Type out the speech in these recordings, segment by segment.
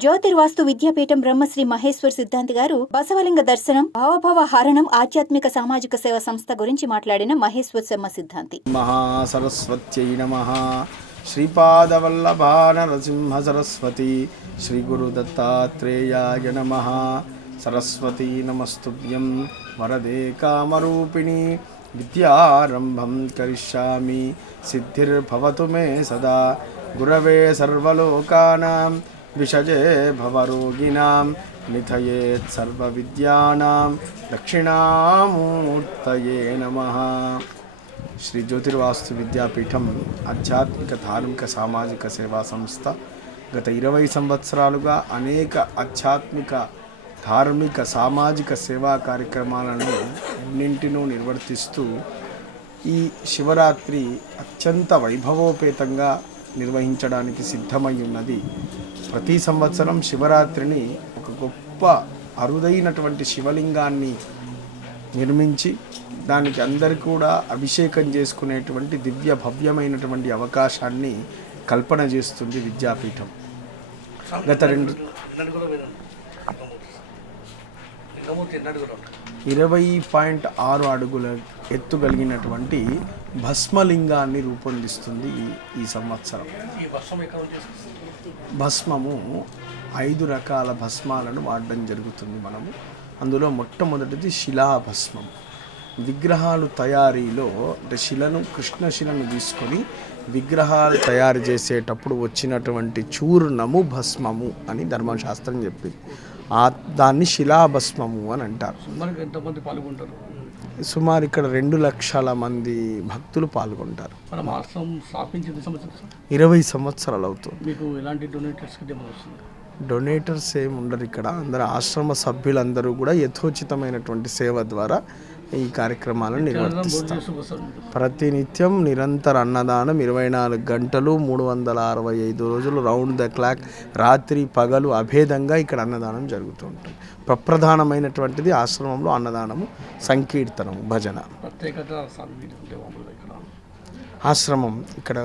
జ్యోతిర్వాస్తు విద్యాపీఠం బ్రహ్మశ్రీ మహేశ్వర్ సిద్ధాంతి గారు బసవలింగ దర్శనం భావభావ హారణం ఆధ్యాత్మిక సామాజిక సేవ సంస్థ గురించి మాట్లాడిన మహేశ్వర్ శర్మ సిద్ధాంతి. మహాసరస్వత్యై నమ. శ్రీపాదవల్లభా నరసింహ సరస్వతి శ్రీ గురు దత్తాత్రేయాయ నమ. సరస్వతీ నమస్తుభ్యం. వరదే కామరూపిణి. విద్యారంభం కరిష్యామి. సిద్ధిర్భవతు మే సదా. గురవే సర్వలోకానాం. విషజే భవరోగిణాం నిధయేత్ సర్వవిద్యానాం దక్షిణామూర్తయే నమః శ్రీ జ్యోతిర్వాస్తు విద్యాపీఠం ఆధ్యాత్మిక ధార్మిక సామాజిక సేవా సంస్థ గత ఇరవై సంవత్సరాలుగా అనేక ఆధ్యాత్మిక ధార్మిక సామాజిక సేవా కార్యక్రమాలను అన్నింటినూ నిర్వర్తిస్తూ ఈ శివరాత్రి అత్యంత వైభవోపేతంగా నిర్వహించడానికి సిద్ధమై ఉన్నది. ప్రతి సంవత్సరం శివరాత్రిని ఒక గొప్ప అరుదైనటువంటి శివలింగాన్ని నిర్మించి దానికి అందరు కూడా అభిషేకం చేసుకునేటువంటి దివ్య భవ్యమైనటువంటి అవకాశాన్ని కల్పన చేస్తుంది విద్యాపీఠం. గత రెండు ఇరవై పాయింట్ ఆరు అడుగుల ఎత్తు కలిగినటువంటి భస్మలింగాన్ని రూపొందిస్తుంది ఈ సంవత్సరం. భస్మము ఐదు రకాల భస్మాలను వాడడం జరుగుతుంది మనము. అందులో మొట్టమొదటిది శిలాభస్మం. విగ్రహాలు తయారీలో అంటే శిలను కృష్ణశిలను తీసుకొని విగ్రహాలు తయారు చేసేటప్పుడు వచ్చినటువంటి చూర్ణము భస్మము అని ధర్మశాస్త్రం చెప్పింది. దాన్ని శిలాభస్మము అని అంటారు. ఎంతమంది పాల్గొంటారు? సుమారు ఇక్కడ రెండు లక్షల మంది భక్తులు పాల్గొంటారు. ఇరవై సంవత్సరాలు అవుతుంది. మీకు ఎలాంటి డొనేటర్స్ డొనేటర్స్ ఏమి ఉండరు ఇక్కడ. అందరు ఆశ్రమ సభ్యులందరూ కూడా యథోచితమైనటువంటి సేవ ద్వారా ఈ కార్యక్రమాలను మీకు. ప్రతినిత్యం నిరంతర అన్నదానం ఇరవై నాలుగు గంటలు మూడు వందల అరవై ఐదు రోజులు రౌండ్ ద క్లాక్ రాత్రి పగలు అభేదంగా ఇక్కడ అన్నదానం జరుగుతూ ఉంటుంది. ప్రప్రధానమైనటువంటిది ఆశ్రమంలో అన్నదానము సంకీర్తనం భజన. ఆశ్రమం ఇక్కడ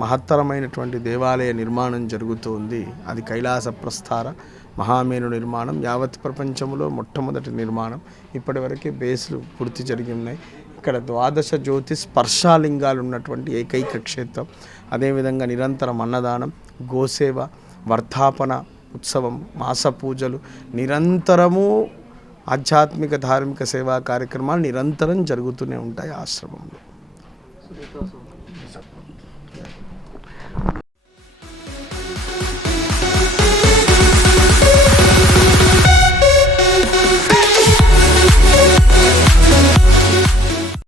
మహత్తరమైనటువంటి దేవాలయ నిర్మాణం జరుగుతుంది. అది కైలాస ప్రస్థార మహామేను నిర్మాణం యావత్ ప్రపంచంలో మొట్టమొదటి నిర్మాణం. ఇప్పటివరకే బేస్లు పూర్తి జరిగి ఉన్నాయి. ఇక్కడ ద్వాదశ జ్యోతి స్పర్శాలింగాలు ఉన్నటువంటి ఏకైక క్షేత్రం. అదేవిధంగా నిరంతరం అన్నదానం గోసేవ వర్ధాపన ఉత్సవం మాస పూజలు నిరంతరము ఆధ్యాత్మిక ధార్మిక సేవా కార్యక్రమాలు నిరంతరం జరుగుతూనే ఉంటాయి ఆశ్రమంలో. それとそす。